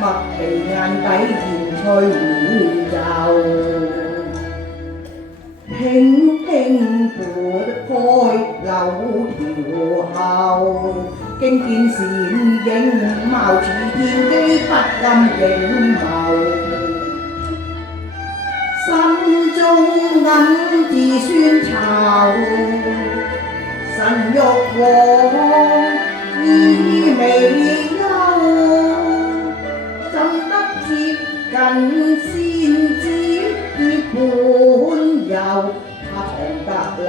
麥皮眼底現翠袖，輕輕撥開柳條後，經見倩影貌似天機，不禁凝眸，心中暗自酸愁，神欲往意未休，怎得接近先知結伴遊，他常得禮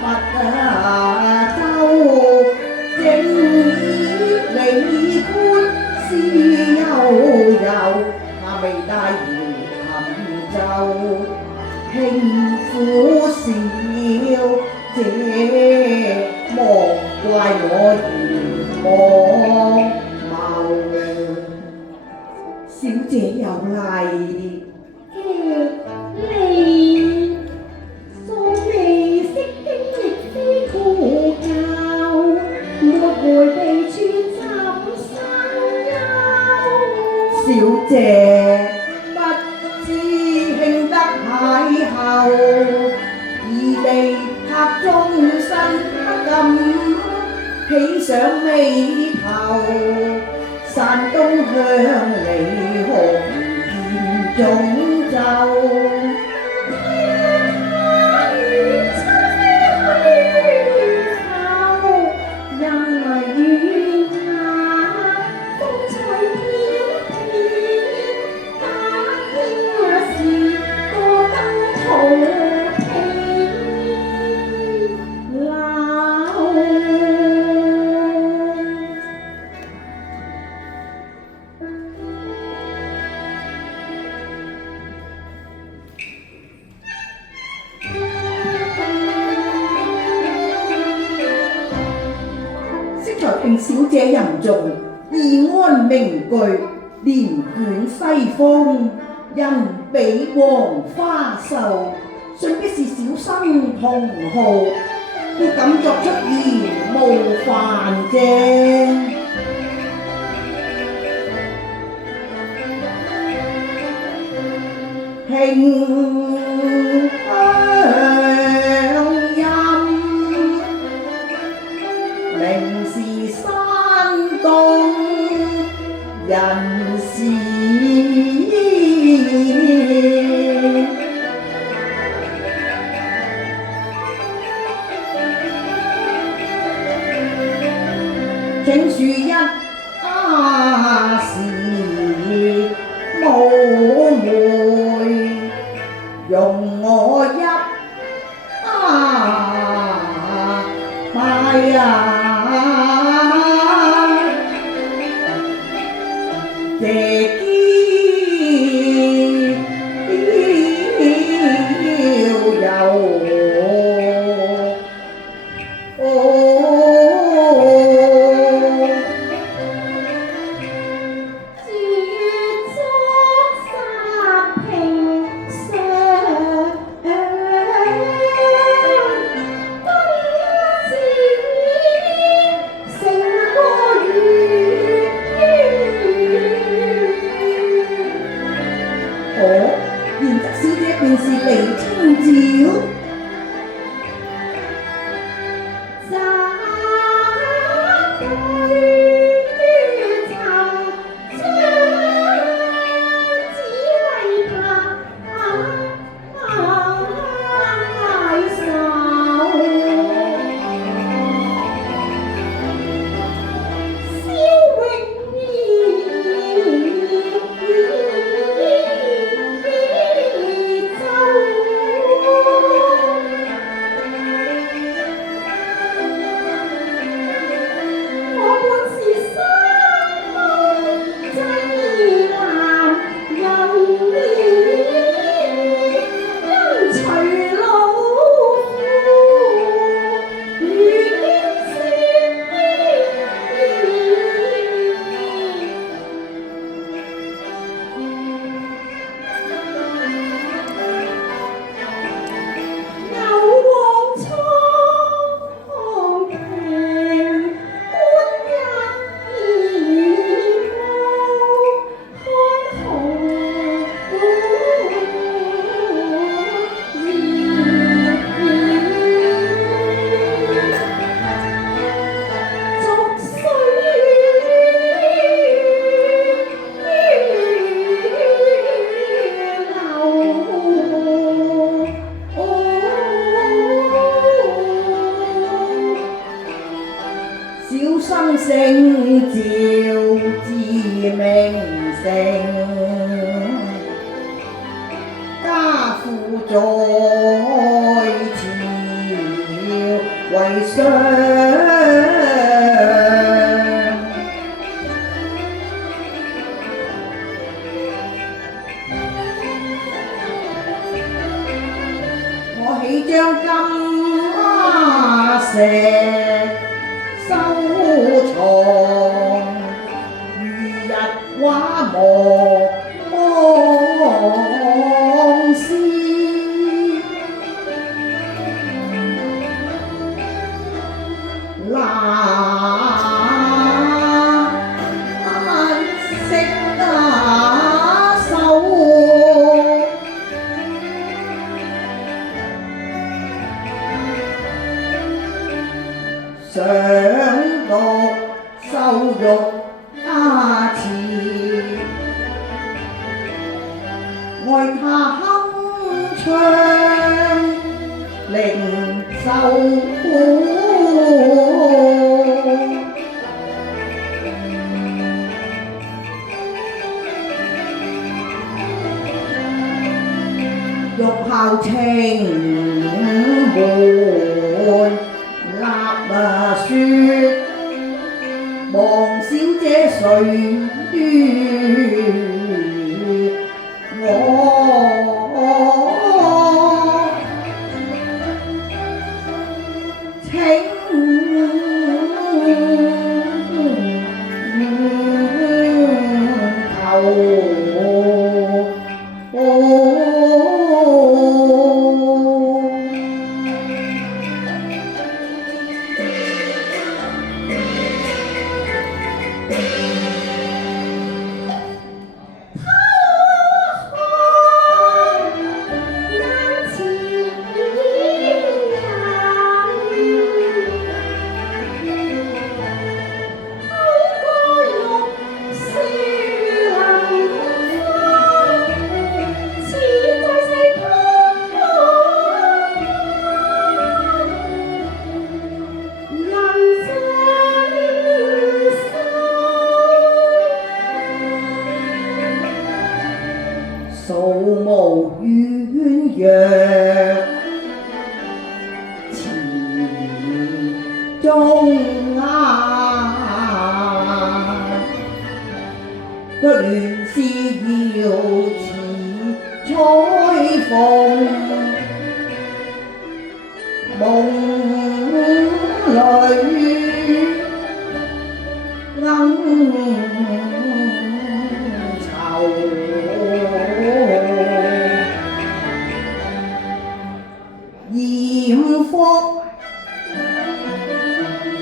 不周，正以離歡思悠悠，他未帶琴奏，輕撫笑，這莫怪我凝望眸。小姐有禮。你素未識經亦非徒教，沒回避處怎生憂？小姐不知慶得邂逅，異地客終身不禁喜上眉頭。山東鄉里何如見中洲？聽小姐吟誦義安名句，連捲西風，人比黃花瘦，信必是小生同好，必敢作出言冒犯啫。輕香音，明是山東人士，請恕一時冒昧，容我一拜謝驕遊。星照至明城，家父在朝為上。我喜將金石收藏，如日畫磨望絲，藍色繡。想讀羞辱家詞，愛他鏗鏘靈受苦，欲效情門説王小姐誰於我，請素無鴛鴦，池中鴨，腳亂是瑤池彩鳳，夢裏鶯囚。艷福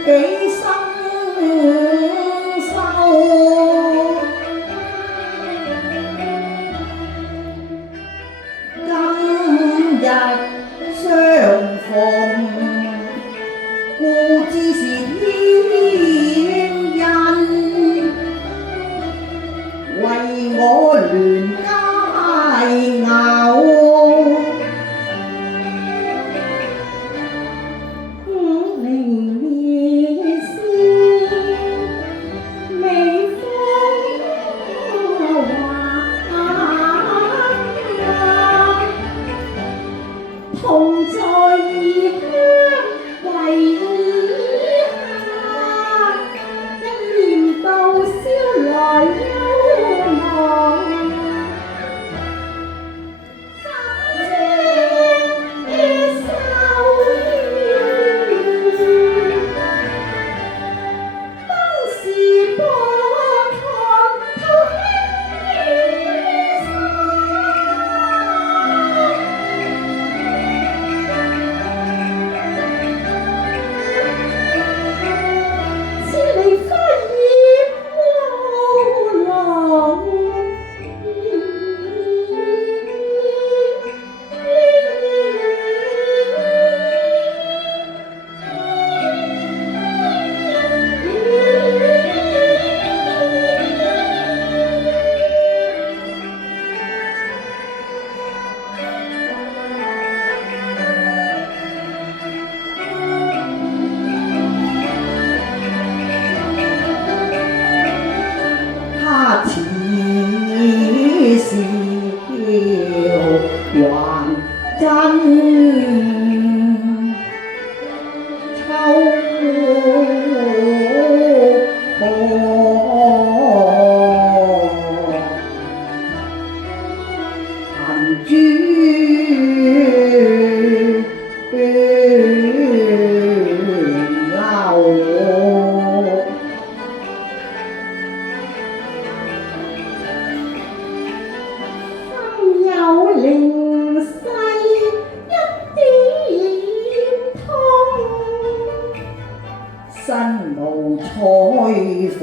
幾生修，今日相逢，故知是天恩。逢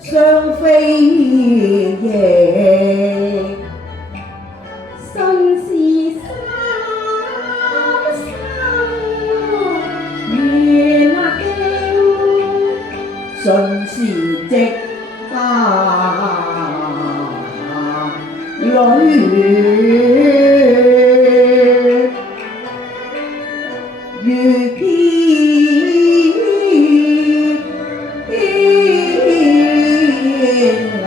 雙飛翼。信是三生緣啊經，信是織女，如天牛。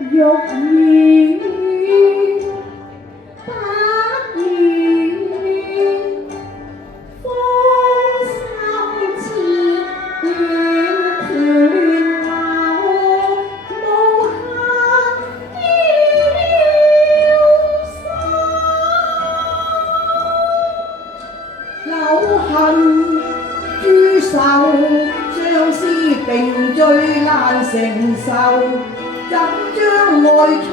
玉宇不語，風心似斷條亂流，無限憂愁。柳恨朱仇，相思並最難承受。怎將愛沖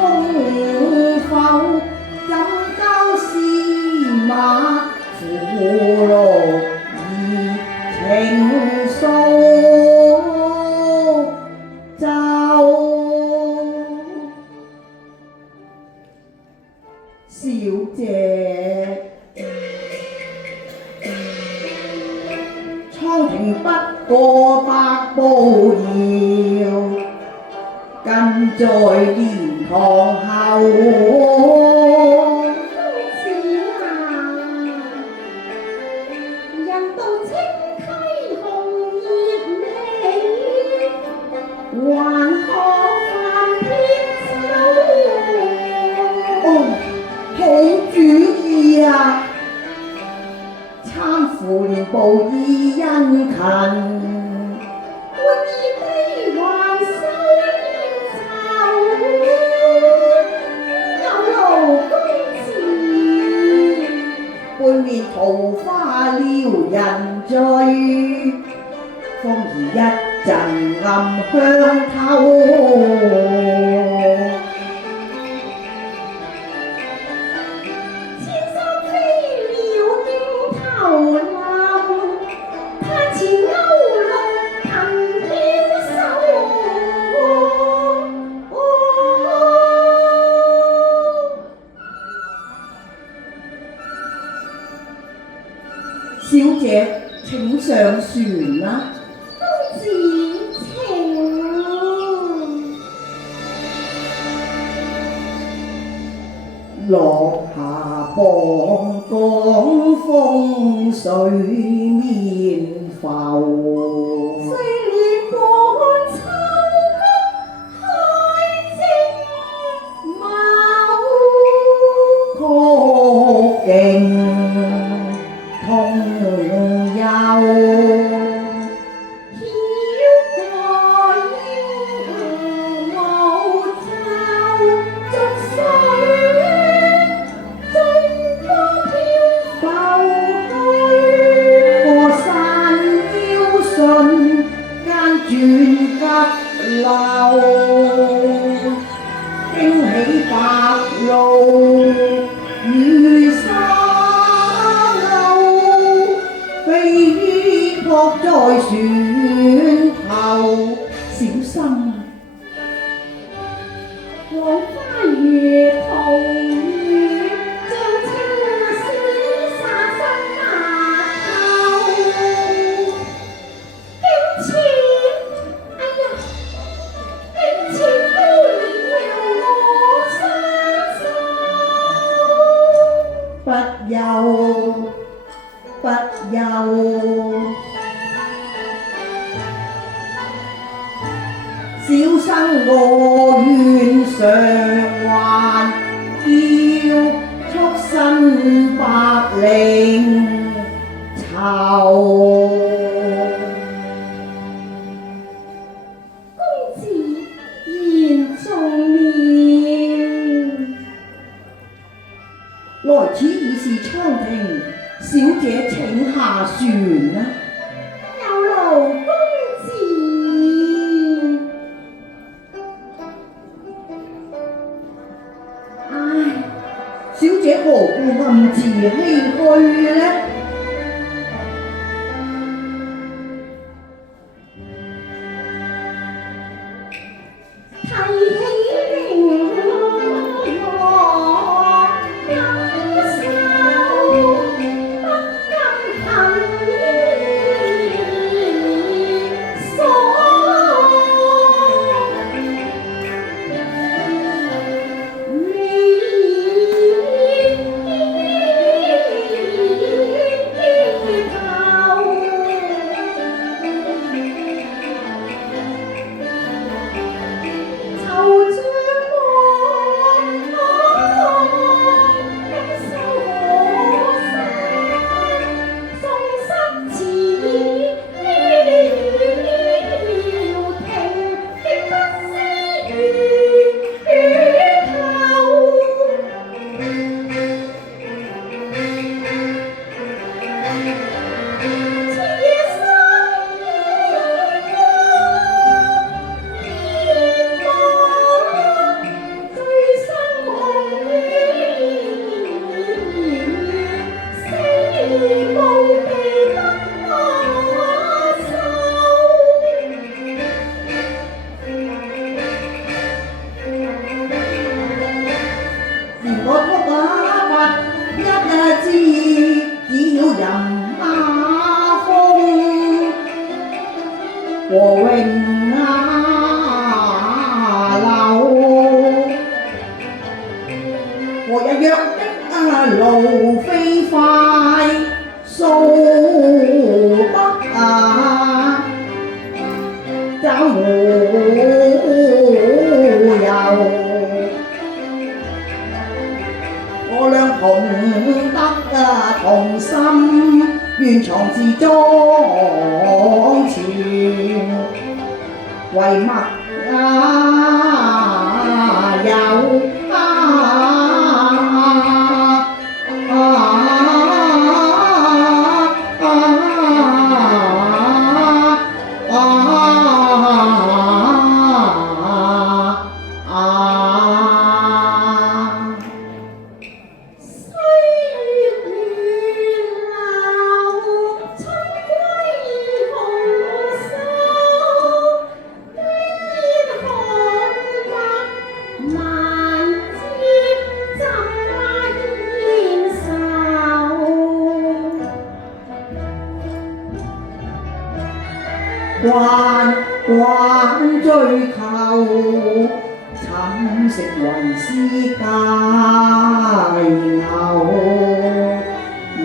否？怎交絲馬負落而情訴奏？小姐，蒼亭不過百步遙，近在蓮塘後。公子啊，人道清溪紅葉美，還可泛天秋。哦，好主意啊！參扶年步意殷勤，換意悲還收煙愁，有勞公子。半面桃花撩人醉，風兒一陣暗香透。千山飛鳥驚頭冧，灘前鷗鷺騰飄手。小姐請上船啦。公子請。落霞傍江風水面浮，歲月伴秋菊開正茂，曲徑通幽。曉過鸚鵡洲，逐水盡波飄浮。過山腰瞬間轉急流，驚起白鷺與沙鷗，飛撲在船頭，小心！黃花如同雨，將青絲灑身額頭。經前，哎呀，經前都了我雙手。不憂不憂，小生我願償還，要畜身百靈酬。公子言重了。來此已是蒼亭，小姐請下船啦。有勞公子。唉。小姐何故暗自唏噓呢？提起令我感受，不禁恨所。和榮樓，和日約的路飛快，數北找湖遊。我倆同得同心，願藏自莊前，為乜有慣追求，寢食為師佳偶，名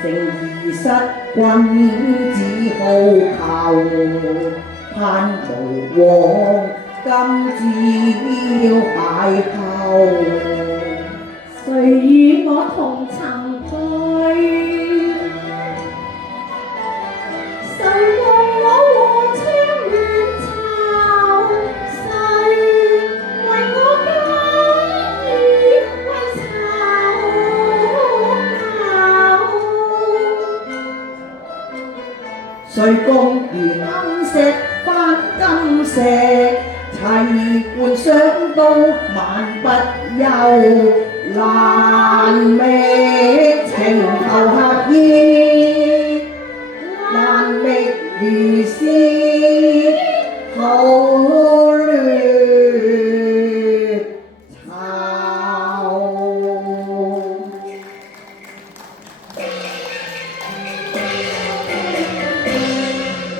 成而失君子好逑，盼無往今朝邂逅。誰與我同曾對？誰共我和窗亂巢？誰為我解語為巢誰共如金石翻金石，齊換雙刀萬不休，難覓情投合意，難覓如斯好劣巢。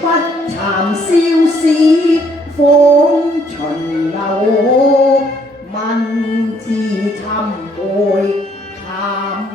不談蕭史訪秦樓，問字尋回談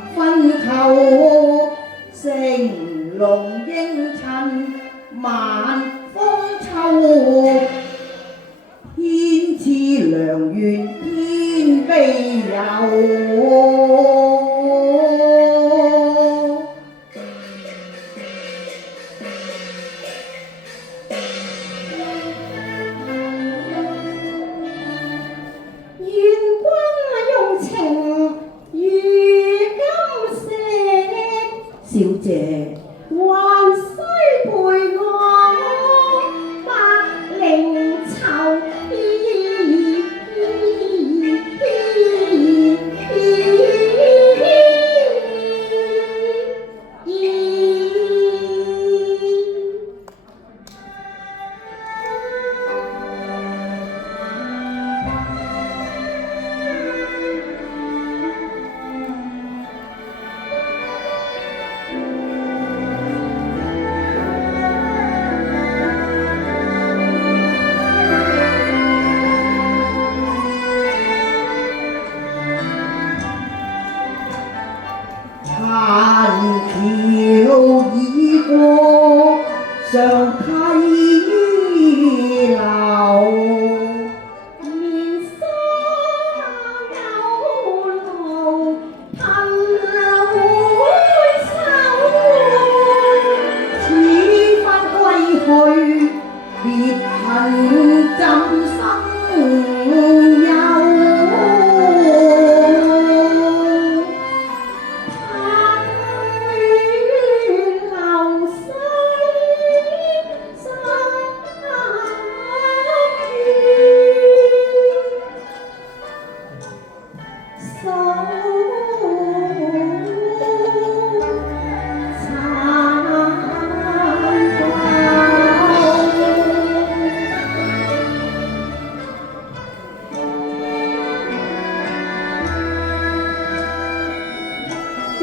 一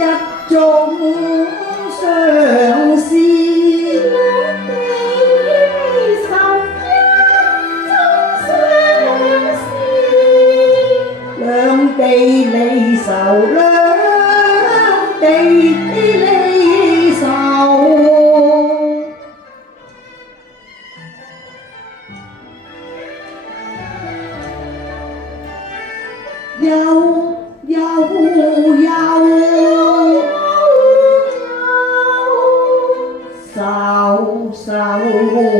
種相思。兩地離愁，兩地離愁。悠愁愁。